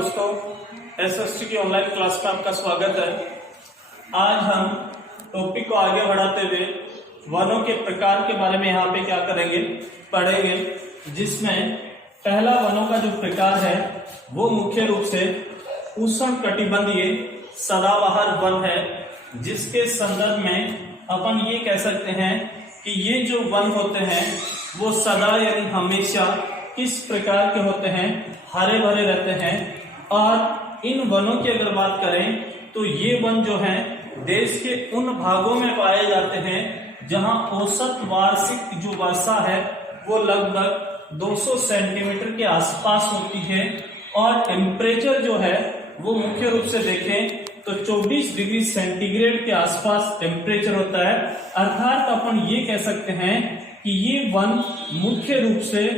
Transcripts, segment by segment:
दोस्तों, एसएसटी की online class में आपका स्वागत है। आज हम टॉपिक को आगे बढ़ाते हुए वनों के प्रकार के बारे में यहाँ पे क्या करेंगे, पढ़ेंगे, जिसमें पहला वनों का जो प्रकार है वो मुख्य रूप से उष्णकटिबंधीय सदाबहार वन है, जिसके संदर्भ में अपन ये कह सकते हैं कि ये जो वन होते हैं वो सदा यानी हमेशा किस प्रकार के होते हैं, हरे भरे रहते हैं। और इन वनों की अगर बात करें तो ये वन जो है देश के उन भागों में पाए जाते हैं जहां औसत वार्षिक जो वर्षा है वो लगभग 200 सेंटीमीटर के आसपास होती है और टेम्परेचर जो है वो मुख्य रूप से देखें तो 24 डिग्री सेंटीग्रेड के आसपास टेम्परेचर होता है। अर्थात अपन ये कह सकते हैं कि ये वन मुख्य रूप से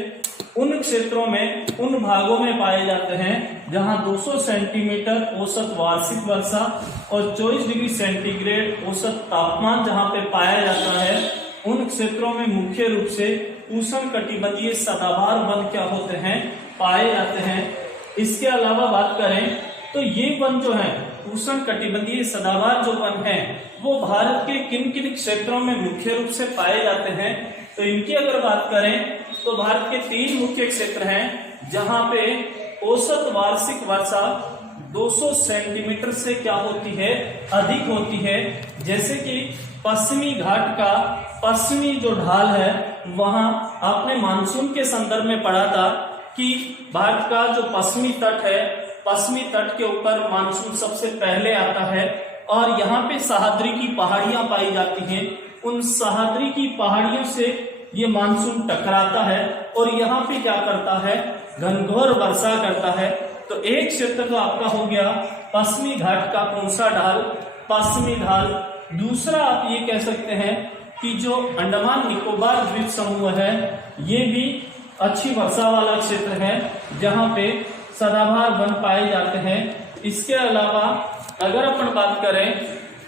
उन क्षेत्रों में, उन भागों में पाए जाते हैं जहां 200 सेंटीमीटर औसत वार्षिक वर्षा और 24 डिग्री सेंटीग्रेड औसत तापमान जहां पे पाया जाता है, उन क्षेत्रों में मुख्य रूप से उष्णकटिबंधीय सदाबहार वन क्या होते हैं, पाए जाते हैं। इसके अलावा बात करें तो ये वन जो है उष्णकटिबंधीय सदाबहार जो वन है वो भारत के किन किन क्षेत्रों में मुख्य रूप से पाए जाते हैं, तो इनकी अगर बात करें तो भारत के 3 मुख्य क्षेत्र हैं जहां पे औसत वार्षिक वर्षा 200 सेंटीमीटर से क्या होती है, अधिक होती है। जैसे कि पश्चिमी घाट का पश्चिमी जो ढाल है, वहां आपने मानसून के संदर्भ में पढ़ा था कि भारत का जो पश्चिमी तट है, पश्चिमी तट के ऊपर मानसून सबसे पहले आता है और यहाँ पे सह्याद्री की पहाड़ियां पाई जाती हैं। उन सह्याद्री की पहाड़ियों से ये मानसून टकराता है और यहाँ पे क्या करता है, घनघोर वर्षा करता है। तो एक क्षेत्र तो आपका हो गया पश्चिमी घाट का कौन सा ढाल, पश्चिमी ढाल। दूसरा आप ये कह सकते हैं कि जो अंडमान निकोबार द्वीप समूह है, ये भी अच्छी वर्षा वाला क्षेत्र है जहाँ पे सदाबहार वन पाए जाते हैं। इसके अलावा अगर अपन बात करें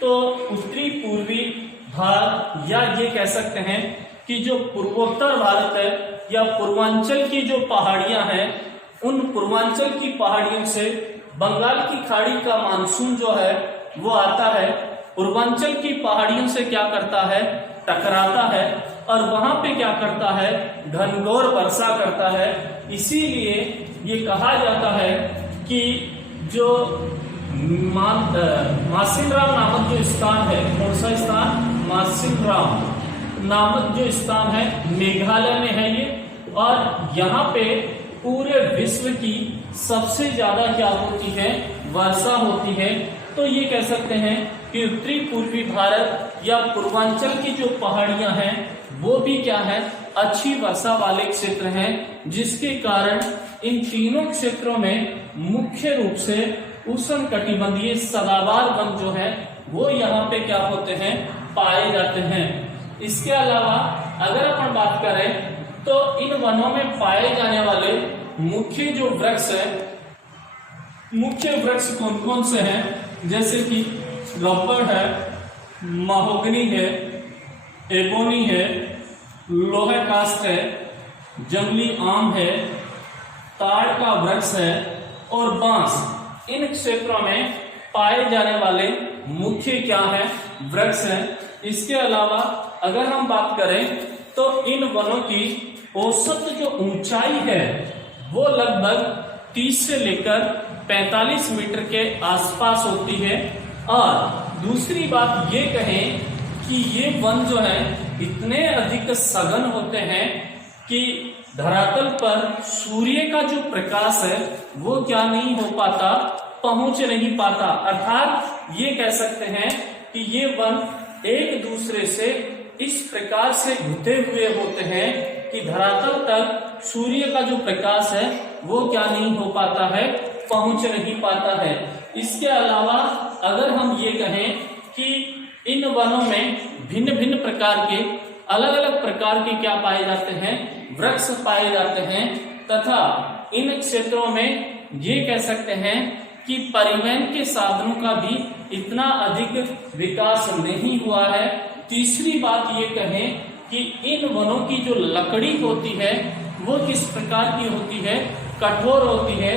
तो उत्तरी पूर्वी भाग या ये कह सकते हैं कि जो पूर्वोत्तर भारत है या पूर्वांचल की जो पहाड़ियां हैं, उन पूर्वांचल की पहाड़ियों से बंगाल की खाड़ी का मानसून जो है वो आता है, पूर्वांचल की पहाड़ियों से क्या करता है, टकराता है और वहां पे क्या करता है, घनघोर वर्षा करता है। इसीलिए ये कहा जाता है कि जो मासिनराम नामक जो स्थान है, कौन सा स्थान, मासिनराम नामक जो स्थान है मेघालय में है ये, और यहाँ पे पूरे विश्व की सबसे ज्यादा क्या होती है, वर्षा होती है। तो ये कह सकते हैं कि उत्तरी पूर्वी भारत या पूर्वांचल की जो पहाड़ियां हैं वो भी क्या है, अच्छी वर्षा वाले क्षेत्र हैं, जिसके कारण इन तीनों क्षेत्रों में मुख्य रूप से उष्णकटिबंधीय सदाबहार वन जो है वो यहाँ पे क्या होते हैं, पाए जाते हैं। इसके अलावा अगर अपन बात करें तो इन वनों में पाए जाने वाले मुख्य जो वृक्ष है, मुख्य वृक्ष कौन कौन से हैं, जैसे कि रबर है, महोगनी है, एबोनी है, लोहे काष्ठ है, जंगली आम है, ताड़ का वृक्ष है और बांस। इन क्षेत्रों में पाए जाने वाले मुख्य क्या है, वृक्ष है। इसके अलावा अगर हम बात करें तो इन वनों की औसत जो ऊंचाई है वो लगभग 30 से लेकर 45 मीटर के आसपास होती है। और दूसरी बात ये कहें कि ये वन जो है इतने अधिक सघन होते हैं कि धरातल पर सूर्य का जो प्रकाश है वो क्या नहीं हो पाता, पहुंच नहीं पाता। अर्थात ये कह सकते हैं कि ये वन एक दूसरे से इस प्रकार से घुटे हुए होते हैं कि धरातल तक सूर्य का जो प्रकाश है वो क्या नहीं हो पाता है, पहुंच नहीं पाता है। इसके अलावा अगर हम ये कहें कि इन वनों में भिन्न भिन्न प्रकार के, अलग अलग प्रकार के क्या पाए जाते हैं, वृक्ष पाए जाते हैं, तथा इन क्षेत्रों में ये कह सकते हैं कि परिवहन के साधनों का भी इतना अधिक विकास नहीं हुआ है। तीसरी बात ये कहें कि इन वनों की जो लकड़ी होती है वो किस प्रकार की होती है, कठोर होती है,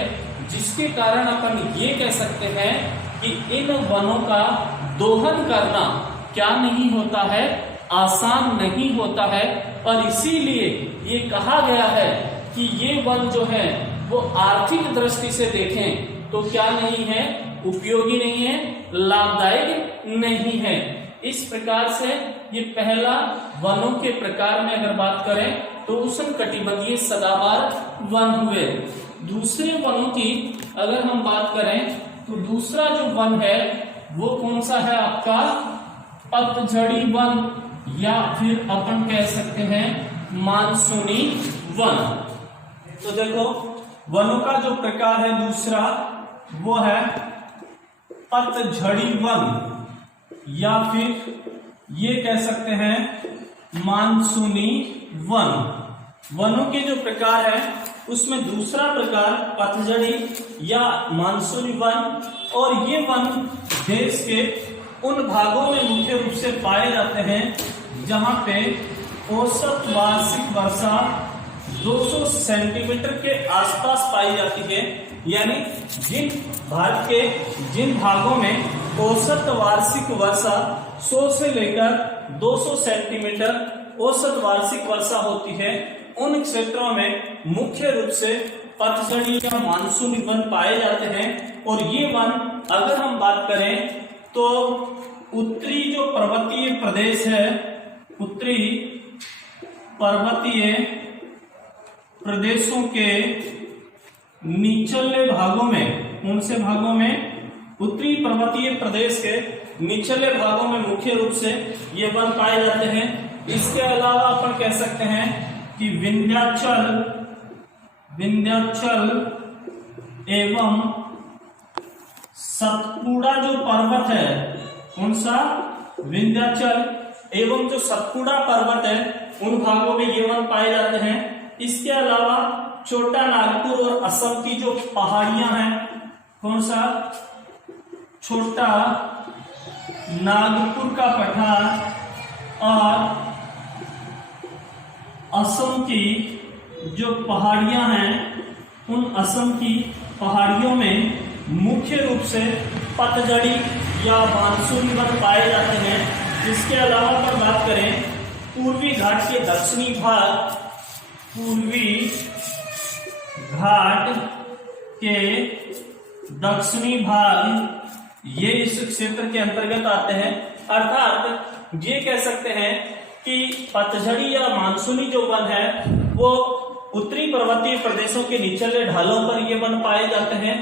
जिसके कारण अपन ये कह सकते हैं कि इन वनों का दोहन करना क्या नहीं होता है, आसान नहीं होता है। और इसीलिए ये कहा गया है कि ये वन जो है वो आर्थिक दृष्टि से देखें तो क्या नहीं है, उपयोगी नहीं है, लाभदायक नहीं है। इस प्रकार से ये पहला वनों के प्रकार में अगर बात करें तो उष्णकटिबंधीय सदाबहार वन हुए। दूसरे वनों की अगर हम बात करें तो दूसरा जो वन है वो कौन सा है आपका, पतझड़ी वन, या फिर अपन कह सकते हैं मानसूनी वन। तो देखो वनों का जो प्रकार है दूसरा वो है पतझड़ी वन, या फिर ये कह सकते हैं मानसूनी वन। वनों के जो प्रकार है उसमें दूसरा प्रकार पतझड़ी या मानसूनी वन। और ये वन देश के उन भागों में मुख्य रूप से पाए जाते हैं जहां पे औसत वार्षिक वर्षा 200 सेंटीमीटर के आसपास पाई जाती है। यानी जिन भारत के जिन भागों में औसत वार्षिक वर्षा 100 से लेकर 200 सेंटीमीटर औसत वार्षिक वर्षा होती है, उन क्षेत्रों में मुख्य रूप से पतझड़ी या मानसूनी वन पाए जाते हैं। और ये वन अगर हम बात करें तो उत्तरी जो पर्वतीय प्रदेश है, उत्तरी पर्वतीय प्रदेशों के निचले भागों में, कौन से भागों में, उत्तरी पर्वतीय प्रदेश के निचले भागों में मुख्य रूप से ये वन पाए जाते हैं। इसके अलावा अपन कह सकते हैं कि विंध्याचल एवं सतपुड़ा जो पर्वत है, कौन सा, विंध्याचल एवं जो सतपुड़ा पर्वत है, उन भागों में ये वन पाए जाते हैं। इसके अलावा छोटा नागपुर और असम की जो पहाड़ियां हैं, कौन सा, छोटा नागपुर का पठार और असम की जो पहाड़ियां हैं, उन असम की पहाड़ियों में मुख्य रूप से पतझड़ी या मानसूनी वन पाए जाते हैं। इसके अलावा अगर बात करें पूर्वी घाट के दक्षिणी भाग, पूर्वी घाट के दक्षिणी भाग ये इस क्षेत्र के अंतर्गत आते हैं। अर्थात ये कह सकते हैं कि पतझड़ी या मानसूनी जो वन है वो उत्तरी पर्वतीय प्रदेशों के निचले ढालों पर ये वन पाए जाते हैं।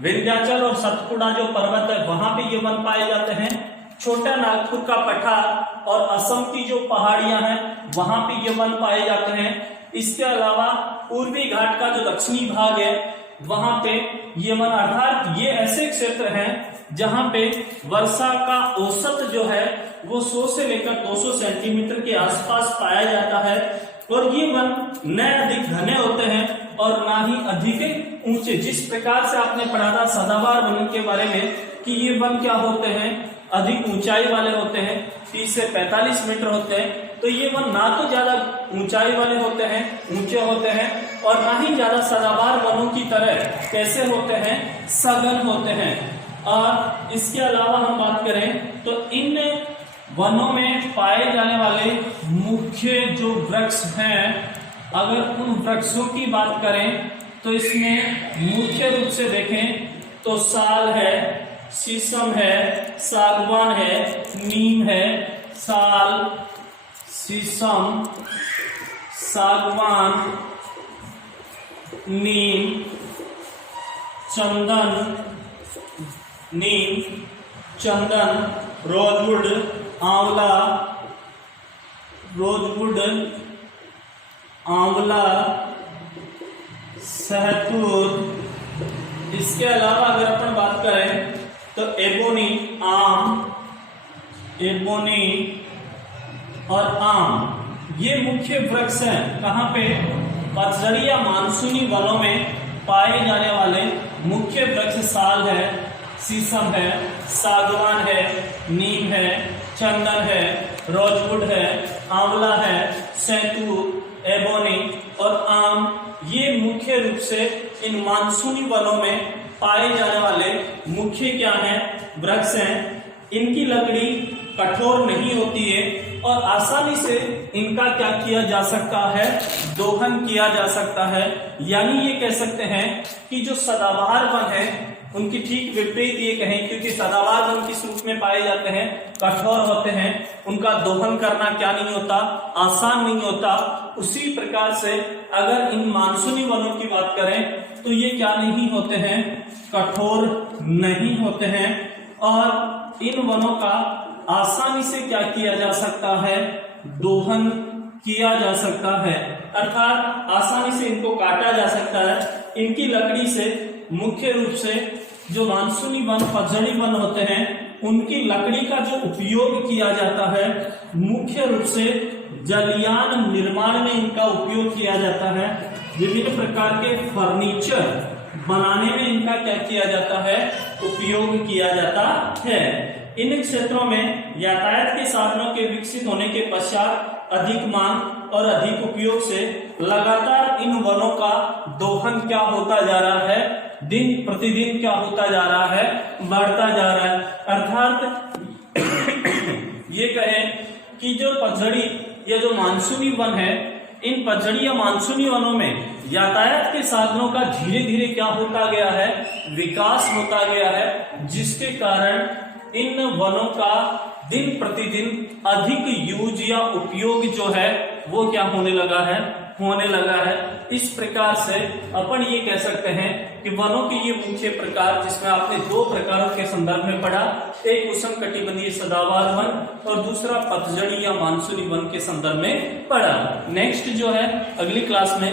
विंध्याचल और सतपुड़ा जो पर्वत है वहां पे ये वन पाए जाते हैं। छोटा नागपुर का पठार और असम की जो पहाड़ियां हैं वहां पे ये वन पाए जाते हैं। इसके अलावा पूर्वी घाट का जो दक्षिणी भाग है वहां पे ये वन, अर्थात ये ऐसे क्षेत्र हैं जहां पे वर्षा का औसत जो है वो 100 से लेकर 200 सेंटीमीटर के आसपास पाया जाता है। और ये वन न अधिक घने होते हैं और ना ही अधिक ऊंचे। जिस प्रकार से आपने पढ़ा था सदाबहार वन के बारे में कि ये वन क्या होते हैं, अधिक ऊंचाई वाले होते हैं, 30 से 45 मीटर होते हैं। तो ये वन ना तो ज्यादा ऊंचाई वाले होते हैं, ऊंचे होते हैं, और ना ही ज्यादा सदाबहार वनों की तरह कैसे होते हैं, सघन होते हैं। और इसके अलावा हम बात करें तो इन वनों में पाए जाने वाले मुख्य जो वृक्ष हैं, अगर उन वृक्षों की बात करें तो इसमें मुख्य रूप से देखें तो साल है, शीशम है, सागवान है, नीम है। साल, शीशम, सागवान, नीम, चंदन, रोजवुड, आंवला, सहतूत। इसके अलावा अगर अपन बात करें तो एबोनी, और आम, ये मुख्य वृक्ष हैं। कहाँ पे, पतझड़ी या मानसूनी वनों में पाए जाने वाले मुख्य वृक्ष साल है, शीशम है, सागवान है, नीम है, चंदन है, रोजवुड है, आंवला है, सहतूत, एबोनी और आम, ये मुख्य रूप से इन मानसूनी वनों में पाए जाने वाले मुख्य क्या हैं, वृक्ष हैं। इनकी लकड़ी कठोर नहीं होती है और आसानी से इनका क्या किया जा सकता है, दोहन किया जा सकता है। यानी ये कह सकते हैं कि जो सदाबहार वन है उनकी ठीक विपरीत ये कहें, क्योंकि सदाबहार वन किस रूप में पाए जाते हैं, कठोर होते हैं, उनका दोहन करना क्या नहीं होता, आसान नहीं होता। उसी प्रकार से अगर इन मानसूनी वनों की बात करें तो ये क्या नहीं होते हैं, कठोर नहीं होते हैं और इन वनों का आसानी से क्या किया जा सकता है, दोहन किया जा सकता है, अर्थात आसानी से इनको काटा जा सकता है। इनकी लकड़ी से मुख्य रूप से जो मानसूनी वन, पतझड़ी वन होते हैं, उनकी लकड़ी का जो उपयोग किया जाता है मुख्य रूप से जलयान निर्माण में इनका उपयोग किया जाता है। विभिन्न प्रकार के फर्नीचर बनाने में इनका क्या किया जाता है, उपयोग किया जाता है। इन क्षेत्रों में यातायात के साधनों के विकसित होने के पश्चात अधिक मांग और अधिक उपयोग से लगातार इन वनों का दोहन क्या होता जा रहा है, दिन प्रतिदिन क्या होता जा रहा है, बढ़ता जा रहा है। अर्थात ये कहें कि जो पतझड़ी या जो मानसूनी वन है, इन पतझड़ी या मानसूनी वनों में यातायात के साधनों का धीरे धीरे क्या होता गया है, विकास होता गया है, जिसके कारण इन वनों का दिन प्रतिदिन अधिक यूज या उपयोग जो है वो क्या होने लगा है। इस प्रकार से अपन ये कह सकते हैं कि वनों के ये मुख्य प्रकार, जिसमें आपने दो प्रकारों के संदर्भ में पढ़ा, एक उष्णकटिबंधीय सदाबहार वन और दूसरा पतझड़ी या मानसूनी वन के संदर्भ में पढ़ा। नेक्स्ट जो है अगली क्लास में